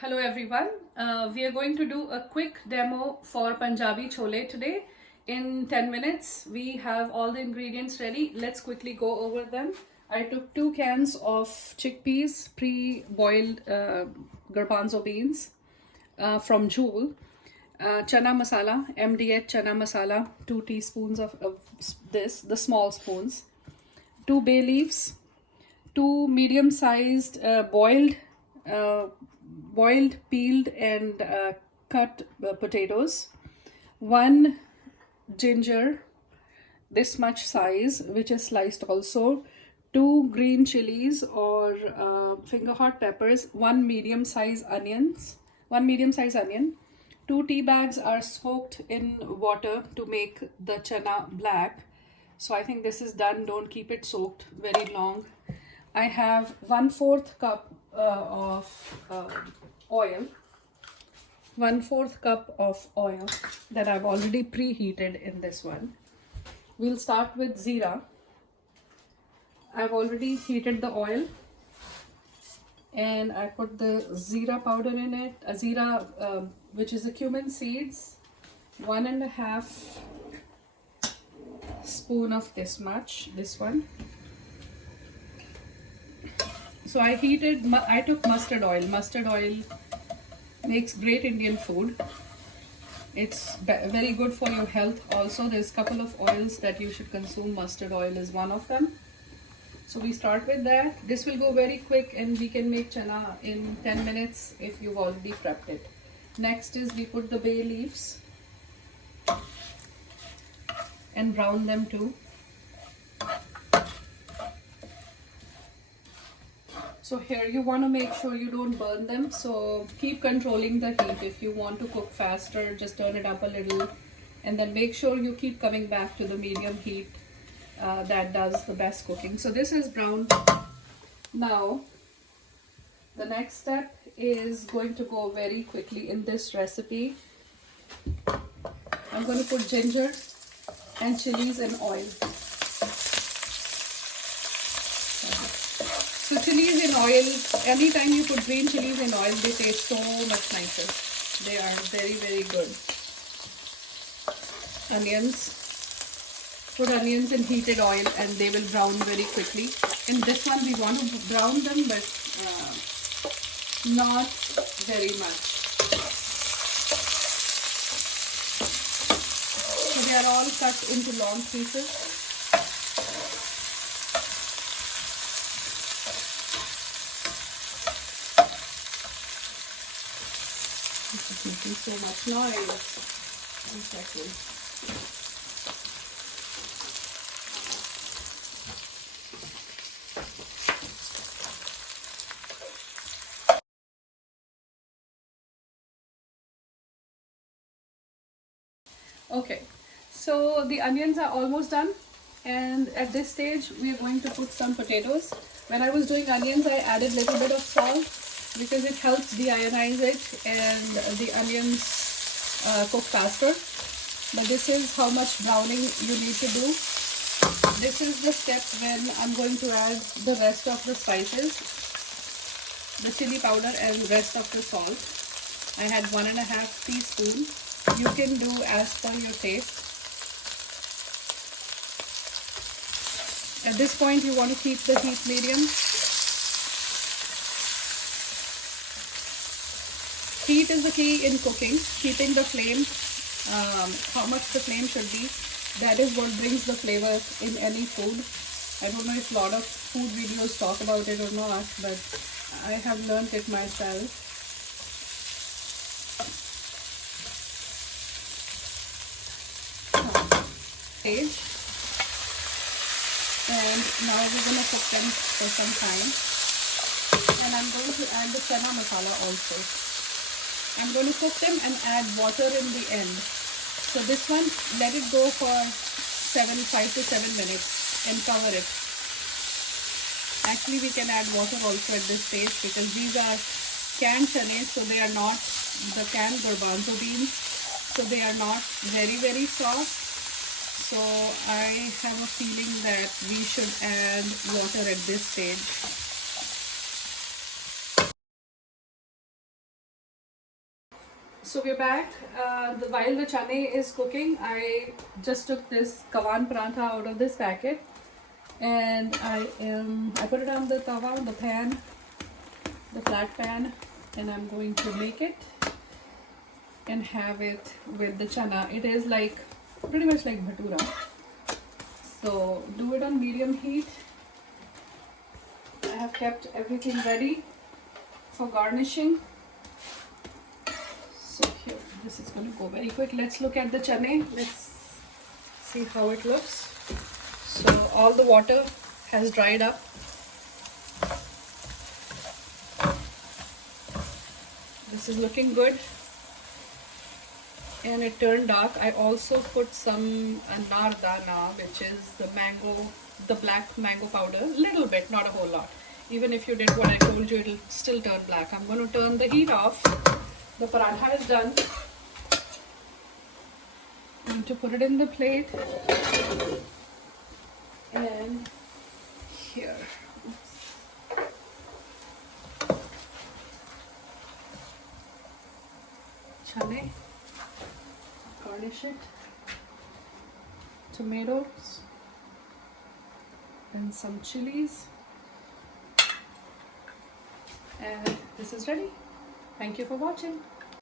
Hello everyone. We are going to do a quick demo for Punjabi chole today. In 10 minutes, we have all the ingredients ready. Let's quickly go over them. I took 2 cans of chickpeas, pre-boiled garbanzo beans from Jool. Chana masala, MDH chana masala, 2 teaspoons of this, the small spoons. 2 bay leaves, 2 medium-sized boiled, peeled, and cut potatoes, 1 ginger, this much size, which is sliced also, 2 green chilies or finger hot peppers, 1 medium-sized onion. 2 tea bags are soaked in water to make the chana black. So I think this is done. Don't keep it soaked very long. I have 1/4 cup of oil. 1/4 cup of oil that I've already preheated in this one. We'll start with Zeera. I've already heated the oil and I put the Zeera powder in it. Zeera, which is the cumin seeds, 1.5 spoon of this one. So I took mustard oil. Mustard oil makes great Indian food. It's very good for your health also. There's a couple of oils that you should consume. Mustard oil is one of them. So we start with that. This will go very quick and we can make chana in 10 minutes if you've already prepped it. Next is we put the bay leaves and brown them too. So here you want to make sure you don't burn them, so keep controlling the heat. If you want to cook faster, just turn it up a little and then make sure you keep coming back to the medium heat. That does the best cooking. So this is browned. Now the next step is going to go very quickly in this recipe. I'm going to put ginger and chilies in oil. So chilies in oil, anytime you put green chilies in oil, they taste so much nicer. They are very, very good. Onions. Put onions in heated oil and they will brown very quickly. In this one, we want to brown them, but not very much. So they are all cut into long pieces. This is making so much noise. 1 second. Okay, so the onions are almost done, and at this stage we are going to put some potatoes. When I was doing onions, I added a little bit of salt because it helps deionize it and the onions cook faster. But this is how much browning you need to do. This is the step when I'm going to add the rest of the spices, the chili powder and rest of the salt. I had 1.5 teaspoons. You can do as per your taste. At this point, you want to keep the heat medium. Heat is the key in cooking. Keeping the flame, how much the flame should be, that is what brings the flavor in any food. I don't know if a lot of food videos talk about it or not, but I have learned it myself. And now we're going to cook them for some time, and I'm going to add the chana masala also. I'm going to cook them and add water in the end. So this one, let it go for 5 to 7 minutes and cover it. Actually we can add water also at this stage because these are canned chane, so they are not the canned garbanzo beans, so they are not very, very soft. So I have a feeling that we should add water at this stage. So we're back. While the chane is cooking, I just took this kawan parantha out of this packet, and I put it on the tawa, the pan, the flat pan, and I'm going to make it and have it with the chana. It is like pretty much like bhatura. So do it on medium heat. I have kept everything ready for garnishing. So here, this is going to go very quick. Let's look at the chane. Let's see how it looks. So all the water has dried up. This is looking good. And it turned dark. I also put some nardana, which is the mango, the black mango powder, little bit, not a whole lot. Even if you did what I told you, it'll still turn black. I'm going to turn the heat off. The paratha is done. I'm going to put it in the plate. And here. Chane. Garnish it. Tomatoes. And some chilies. And this is ready. Thank you for watching.